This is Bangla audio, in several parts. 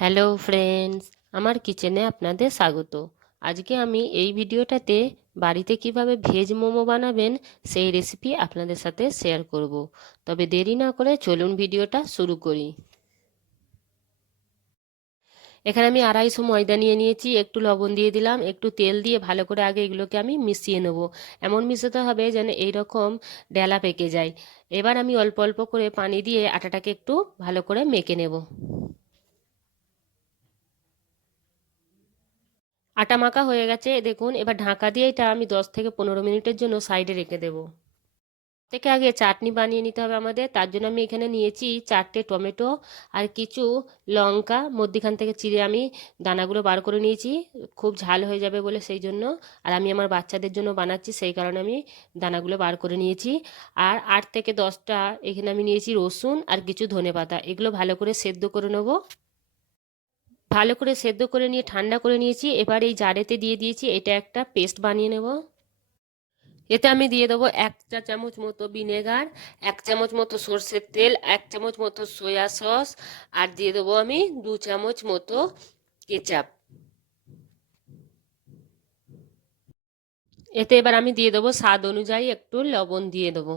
হ্যালো ফ্রেন্ডস, আমার কিচেনে আপনাদের স্বাগত। আজকে আমি এই ভিডিওটাতে বাড়িতে কিভাবে ভেজ মোমো বানাবেন সেই রেসিপি আপনাদের সাথে শেয়ার করব। তবে দেরি না করে চলুন ভিডিওটা শুরু করি। এখানে আমি 250 ময়দা নিয়ে নিয়েছি, একটু লবণ দিয়ে দিলাম, একটু তেল দিয়ে ভালো করে আগে এগুলোকে আমি মিশিয়ে নেব। এমন মিশাতে হবে যেন এইরকম ডেলা পেকে যায়। এবার আমি অল্প অল্প করে পানি দিয়ে আটাটাকে একটু ভালো করে মেখে নেব। আটা মাখা হয়ে গেছে দেখুন। এবার ঢাকা দিয়ে এটা আমি 10 থেকে 15 মিনিটের জন্য সাইডে রেখে দেব। থেকে আগে চাটনি বানিয়ে নিতে হবে আমাদের। তার জন্য আমি এখানে নিয়েছি 4টে টমেটো আর কিছু লঙ্কা মধ্যিখান থেকে চিড়ে আমি দানাগুলো বার করে নিয়েছি। খুব ঝাল হয়ে যাবে বলে সেই জন্য, আর আমি আমার বাচ্চাদের জন্য বানাচ্ছি সেই কারণে আমি দানাগুলো বার করে নিয়েছি। আর 8 থেকে 10টা এখানে আমি নিয়েছি রসুন আর কিছু ধনেপাতা, এগুলো ভালো করে সেদ্ধ করে নেবো। ভালো করে সেদ্ধ করে নিয়ে ঠান্ডা করে নিয়েছি। এবার এই জারেতে দিয়ে দিয়েছি, এটা একটা পেস্ট বানিয়ে নেব। এতে আমি দিয়ে দেবো 1 চা চামচ মতো ভিনেগার, 1 চামচ মতো সর্ষের তেল, 1 চামচ মতো সয়া সস, আর দিয়ে দেবো আমি 2 চামচ মতো কেচাপ। এতে এবার আমি দিয়ে দেবো স্বাদ অনুযায়ী একটু লবণ দিয়ে দেবো।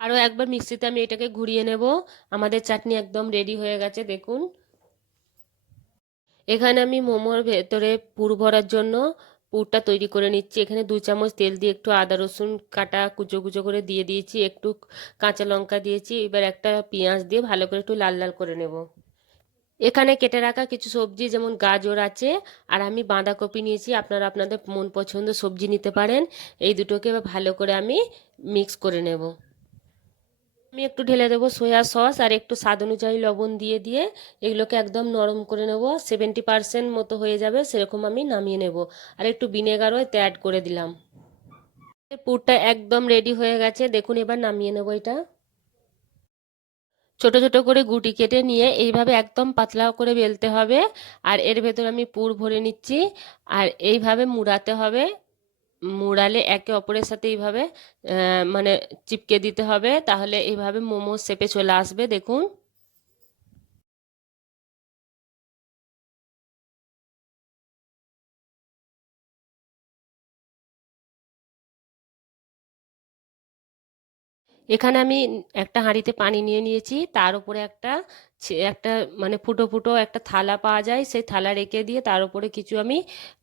আরও একবার মিক্সিতে আমি এটাকে ঘুরিয়ে নেব। আমাদের চাটনি একদম রেডি হয়ে গেছে দেখুন। এখানে আমি মোমোর ভেতরে পুর ভরার জন্য পুরটা তৈরি করে নিচ্ছি। এখানে 2 চামচ তেল দিয়ে একটু আদা রসুন কাটা কুচো কুচো করে দিয়ে দিয়েছি, একটু কাঁচা লঙ্কা দিয়েছি। এবার একটা পেঁয়াজ দিয়ে ভালো করে একটু লাল লাল করে নেব। এখানে কেটে রাখা কিছু সবজি যেমন গাজর আছে, আর আমি বাঁধাকপি নিয়েছি। আপনারা আপনাদের মন পছন্দ সবজি নিতে পারেন। এই দুটোকে এবার ভালো করে আমি মিক্স করে নেব। আমি একটু ঢেলে দেবো সয়া সস আর একটু স্বাদ অনুযায়ী লবণ দিয়ে দিয়ে এগুলোকে একদম নরম করে নেব। 70% মতো হয়ে যাবে সেরকম আমি নামিয়ে নেব। আর একটু ভিনেগারও এতে অ্যাড করে দিলাম। পুরটা একদম রেডি হয়ে গেছে দেখুন। এবার নামিয়ে নেব এটা। ছোট ছোট করে গুটি কেটে নিয়ে এইভাবে একদম পাতলা করে বেলতে হবে। আর এর ভেতর আমি পুর ভরে নিচ্ছি। আর এইভাবে মুড়াতে হবে। মুড়ালে একে অপরের সাথে এইভাবে মানে চিপকে দিতে হবে, তাহলে এইভাবে মোমো শেপে চলে আসবে দেখুন। এখানে আমি একটা হাঁড়িতে পানি নিয়ে নিয়েছি, তার উপরে একটা মানে ফুটো ফুটো একটা থালা পাওয়া যায়, সেই থালা রেখে দিয়ে তার উপরে কিছু আমি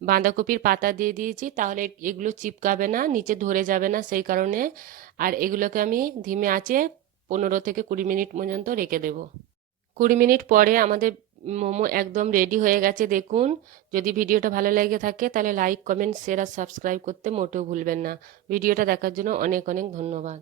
বাঁধাকপির পাতা দিয়ে দিয়েছি, তাহলে এগুলো চিপকাবে না, নিচে ধরে যাবে না সেই কারণে। আর এগুলোকে আমি ধিমে আঁচে 15 থেকে 20 মিনিট পর্যন্ত রেখে দেবো। 20 মিনিট পরে আমাদের মোমো একদম রেডি হয়ে গেছে দেখুন। যদি ভিডিওটা ভালো লেগে থাকে তাহলে লাইক কমেন্ট শেয়ার আর সাবস্ক্রাইব করতে মোটেও ভুলবেন না। ভিডিওটা দেখার জন্য অনেক অনেক ধন্যবাদ।